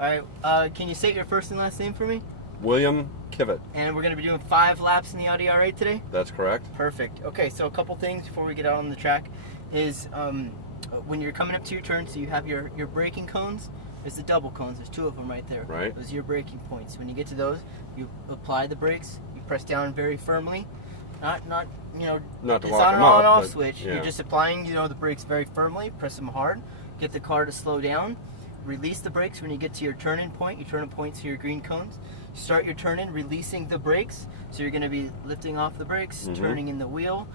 All right, can you state your first and last name for me? William Kivett. And we're going to be doing 5 laps in the Audi R8 today? That's correct. Perfect. Okay, so a couple things before we get out on the track is when you're coming up to your turn, so you have your braking cones. There's the double cones. There's 2 of them right there. Right. Those are your braking points. When you get to those, you apply the brakes. You press down very firmly. Not you know, not to it's lock not them an on and up, off but, switch. yeah. You're just applying, you know, the brakes very firmly. Press them hard. Get the car to slow down. Release the brakes when you get to your turn-in point. You turn in point to your green cones. Start your turn-in, releasing the brakes. So you're going to be lifting off the brakes, turning in the wheel,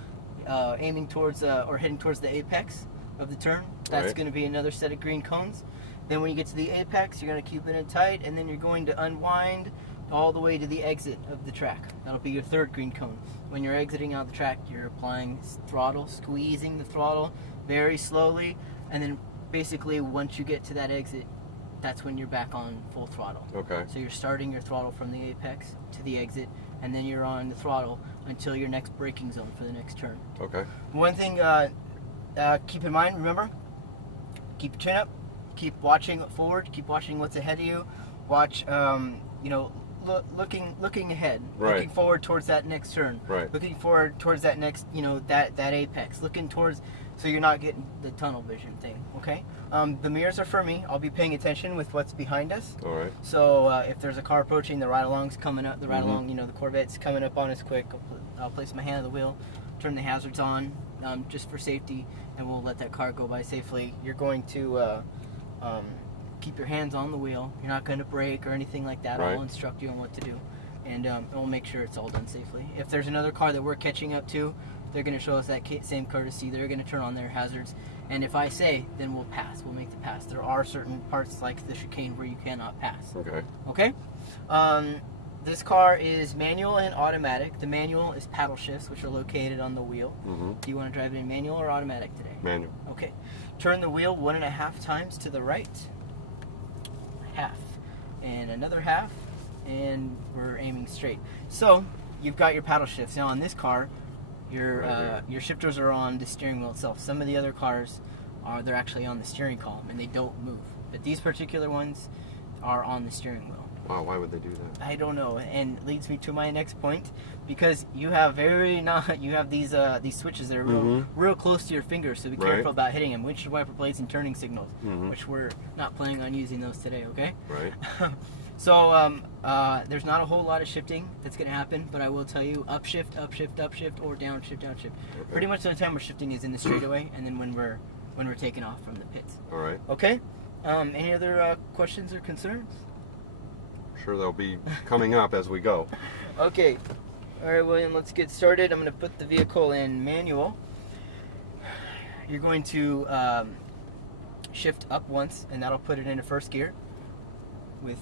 aiming towards or heading towards the apex of the turn. That's going to be another set of green cones. Then when you get to the apex, you're going to keep it in tight, and then you're going to unwind all the way to the exit of the track. That'll be your 3rd green cone. When you're exiting out the track, you're applying throttle, squeezing the throttle very slowly, and then basically once you get to that exit, that's when you're back on full throttle. Okay. So you're starting your throttle from the apex to the exit, and then you're on the throttle until your next braking zone for the next turn. Okay. One thing keep in mind, remember, keep your chin up, keep watching forward, keep watching what's ahead of you, watch, you know, looking ahead, looking forward towards that next turn, looking forward towards that next, you know, that apex, looking towards, so you're not getting the tunnel vision thing, okay? The mirrors are for me. I'll be paying attention with what's behind us. All right. So if there's a car approaching, the ride-along's coming up, the ride-along, you know, the Corvette's coming up on us quick, I'll place my hand on the wheel, turn the hazards on, just for safety, and we'll let that car go by safely. You're going to keep your hands on the wheel. You're not going to brake or anything like that. I'll instruct you on what to do, and we'll make sure it's all done safely. If there's another car that we're catching up to, they're going to show us that same courtesy. They're going to turn on their hazards, and if I say, then we'll pass. We'll make the pass. There are certain parts like the chicane where you cannot pass. Okay. Okay? This car is manual and automatic. The manual is paddle shifts, which are located on the wheel. Do you want to drive it in manual or automatic today? Manual. Okay. Turn the wheel 1.5 times to the right. Half. And another half. And we're aiming straight. So, you've got your paddle shifts. Now on this car, your shifters are on the steering wheel itself. Some of the other cars they're actually on the steering column and they don't move. But these particular ones are on the steering wheel. Wow, why would they do that? I don't know, and it leads me to my next point, because you have these switches that are real close to your fingers, so be careful about hitting them. Windshield wiper blades and turning signals, which we're not planning on using those today. Okay. Right. So there's not a whole lot of shifting that's going to happen, but I will tell you upshift, upshift, upshift, or downshift, downshift. Okay. Pretty much the only time we're shifting is in the straightaway, and then when we're taking off from the pits. All right. Okay. Any other questions or concerns? Sure, they'll be coming up as we go. Okay. All right, William, let's get started. I'm going to put the vehicle in manual. You're going to shift up once, and that'll put it into first gear.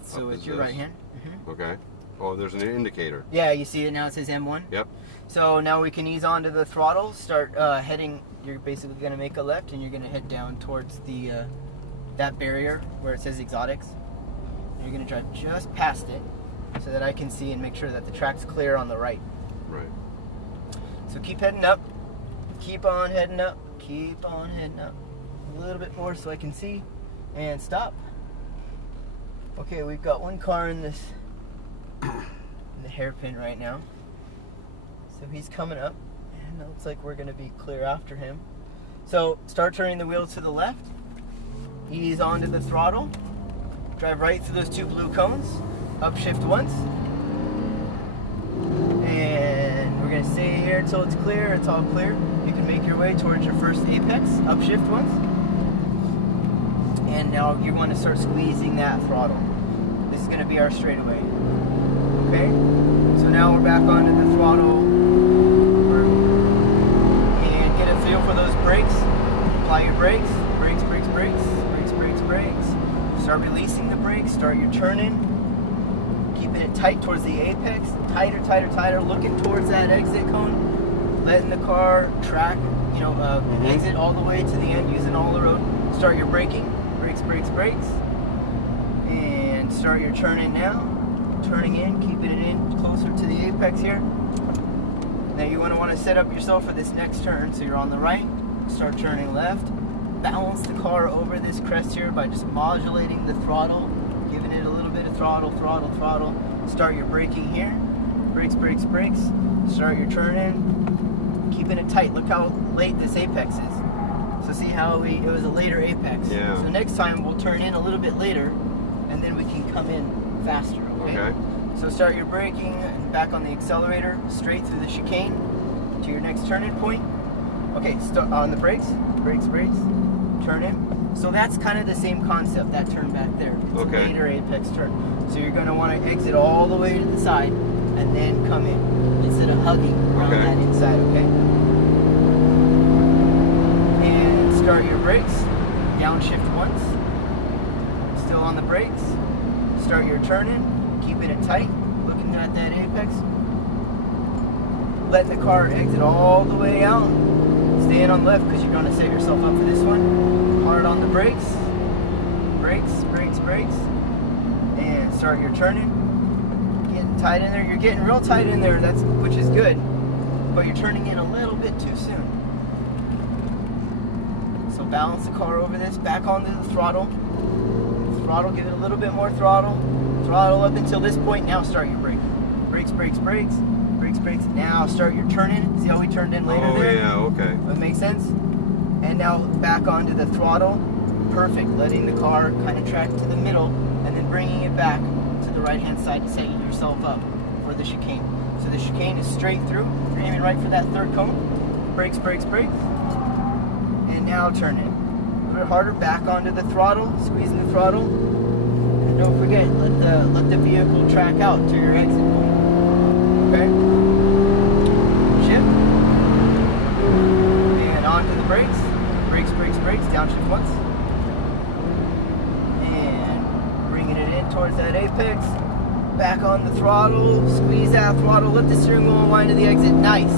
So it's your right hand. Okay. Oh, there's an indicator. Yeah, you see it now. It says M1. Yep. So now we can ease onto the throttle. Start heading. You're basically going to make a left, and you're going to head down towards the that barrier where it says exotics. You're going to drive just past it so that I can see and make sure that the track's clear on the right. Right. So keep heading up. Keep on heading up. Keep on heading up. A little bit more so I can see. And stop. Okay, we've got one car in the hairpin right now. So he's coming up. And it looks like we're going to be clear after him. So start turning the wheel to the left. Ease onto the throttle. Drive right through those 2 blue cones. Upshift once. And we're going to stay here until it's clear. It's all clear. You can make your way towards your first apex. Upshift once. And now you want to start squeezing that throttle. This is going to be our straightaway. Okay? So now we're back onto the throttle. And get a feel for those brakes. Apply your brakes. Brakes, brakes, brakes. Brakes, brakes, brakes. Start releasing the brakes, start your turn-in, keeping it tight towards the apex, tighter, tighter, tighter, looking towards that exit cone, letting the car track, you know, exit all the way to the end, using all the road. Start your braking, brakes, brakes, brakes, and start your turn-in now, turning in, keeping it in closer to the apex here. Now you want to set up yourself for this next turn, so you're on the right, start turning left. Balance the car over this crest here by just modulating the throttle Giving it a little bit of throttle, throttle, throttle. Start your braking here. Brakes, brakes, brakes. Start your turn-in. Keeping it tight. Look how late this apex is. So see how it was a later apex. Yeah. So next time we'll turn in a little bit later, and then we can come in faster, okay? Okay. So start your braking and back on the accelerator, straight through the chicane to your next turn-in point. Okay, start on the brakes, brakes, brakes, turn in. So that's kind of the same concept, that turn back there. It's Okay. a later apex turn. So you're going to want to exit all the way to the side and then come in instead of hugging around Okay. that inside, okay? And start your brakes, downshift once. Still on the brakes. Start your turn-in, keeping it tight, looking at that apex. Let the car exit all the way out. Staying on the left because you're going to set yourself up for this one. Hard on the brakes. Brakes, brakes, brakes. And start your turning. Getting tight in there. You're getting real tight in there, which is good. But you're turning in a little bit too soon. So balance the car over this. Back onto the throttle. Throttle, give it a little bit more throttle. Throttle up until this point. Now start your brake. Brakes, brakes, brakes. Brakes, brakes. Now start your turn-in. See how we turned in later there? Oh, yeah, okay. That makes sense? And now back onto the throttle. Perfect. Letting the car kind of track to the middle and then bringing it back to the right-hand side, setting yourself up for the chicane. So the chicane is straight through. You're aiming right for that third cone. Brakes, brakes, brakes. And now turn in. A little bit harder. Back onto the throttle. Squeezing the throttle. And don't forget, let the vehicle track out to your exit point. Okay? Shift. And onto the brakes. Brakes, brakes, brakes. Downshift once. And bringing it in towards that apex. Back on the throttle. Squeeze that throttle. Let the steering wheel unwind to the exit. Nice.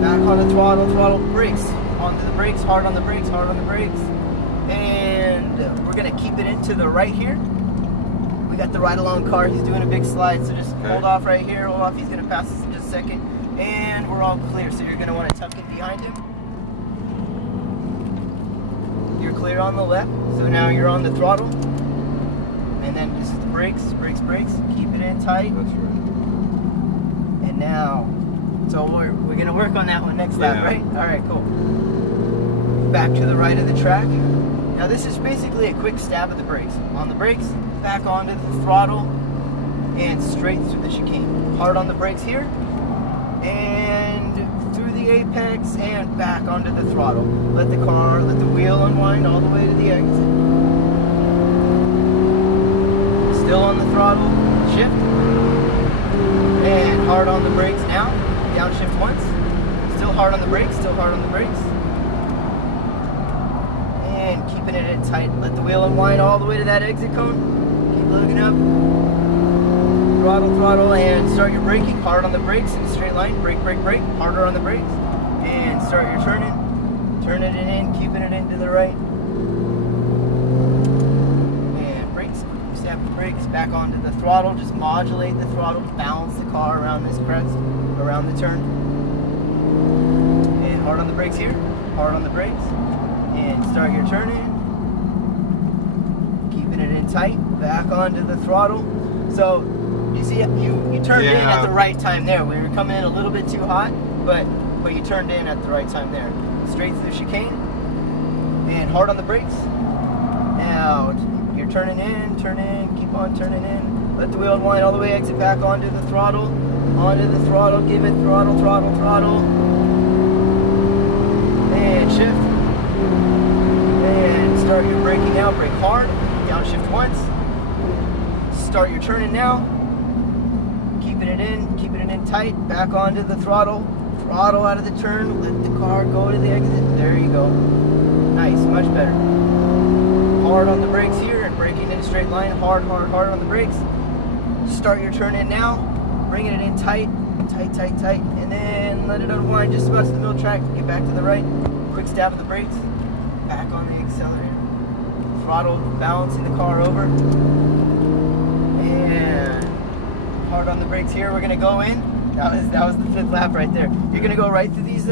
Back on the throttle. Throttle. Brakes. Onto the brakes. Hard on the brakes. Hard on the brakes. And we're going to keep it into the right here. We got the ride-along car. He's doing a big slide, so just hold off right here. Hold off. He's going to pass us in just a second. And we're all clear, so you're going to want to tuck in behind him. You're clear on the left, so now you're on the throttle. And then just brakes, brakes, brakes. Keep it in tight. That's right. And now, so we're going to work on that one next lap, right? All right, cool. Back to the right of the track. Now this is basically a quick stab of the brakes. On the brakes, back onto the throttle, and straight through the chicane. Hard on the brakes here, and through the apex, and back onto the throttle. Let the wheel unwind all the way to the exit. Still on the throttle, shift, and hard on the brakes now. Downshift once. Still hard on the brakes, still hard on the brakes. And keeping it in tight. Let the wheel unwind all the way to that exit cone. Keep looking up. Throttle, throttle, and start your braking. Hard on the brakes in a straight line. Brake, brake, brake. Harder on the brakes. And start your turning. Turning it in, keeping it into the right. And brakes. Step the brakes back onto the throttle. Just modulate the throttle. Balance the car around this crest, around the turn. And hard on the brakes here. Hard on the brakes. And start your turn in. Keeping it in tight. Back onto the throttle. So you see, you turned in at the right time there. We were coming in a little bit too hot, but you turned in at the right time there. Straight through the chicane. And hard on the brakes. Now you're turning in, turn in, keep on turning in. Let the wheel unwind all the way, exit back onto the throttle. Onto the throttle, give it throttle, throttle, throttle. And shift. And start your braking now, brake hard, downshift once. Start your turning now. Keeping it in tight, back onto the throttle. Throttle out of the turn, let the car go to the exit. There you go. Nice, much better. Hard on the brakes here and braking in a straight line. Hard, hard, hard on the brakes. Start your turn in now. Bringing it in tight, tight, tight, tight. And then let it unwind just about to the middle track. Get back to the right. Quick stab of the brakes. Back on the accelerator. Throttle, balancing the car over. And hard on the brakes here. We're gonna go in. That was the fifth lap right there. You're gonna go right through these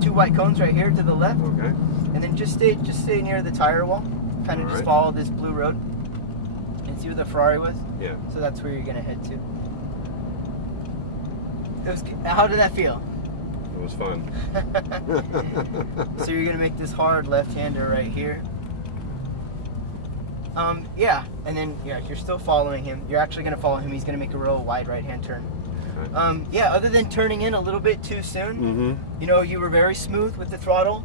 two white cones right here to the left. Okay. And then just stay near the tire wall. Kind of just follow this blue road. See where the Ferrari was? Yeah. So that's where you're gonna head to. How did that feel? It was fun. So you're gonna make this hard left-hander right here. Yeah, and then you're still following him. You're actually gonna follow him. He's gonna make a real wide right-hand turn. Okay. Yeah, other than turning in a little bit too soon, Mm-hmm. you know, you were very smooth with the throttle,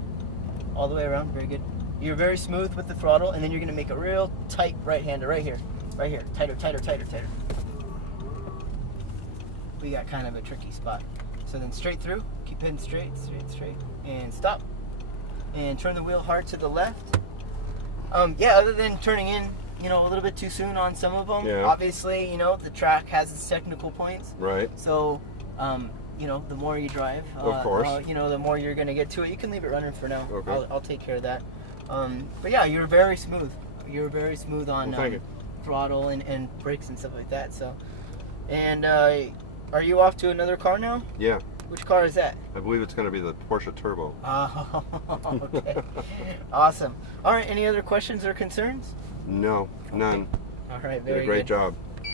all the way around. Very good. You're very smooth with the throttle, and then you're gonna make a real tight right-hander right here, tighter, tighter, tighter, tighter. We got kind of a tricky spot. So then straight through, keep heading straight, straight, and stop. And turn the wheel hard to the left. Yeah, other than turning in, you know, a little bit too soon on some of them, Yeah. obviously, you know, the track has its technical points. Right. So, you know, the more you drive, Of course. you know, the more you're going to get to it. You can leave it running for now. Okay. I'll take care of that. But yeah, you're very smooth. You're very smooth on Well, thank you. throttle and brakes and stuff like that. So, and are you off to another car now? Yeah. Which car is that? I believe it's going to be the Porsche Turbo. Oh, okay. Awesome. All right, any other questions or concerns? No, none. All right, Did very a great good. job.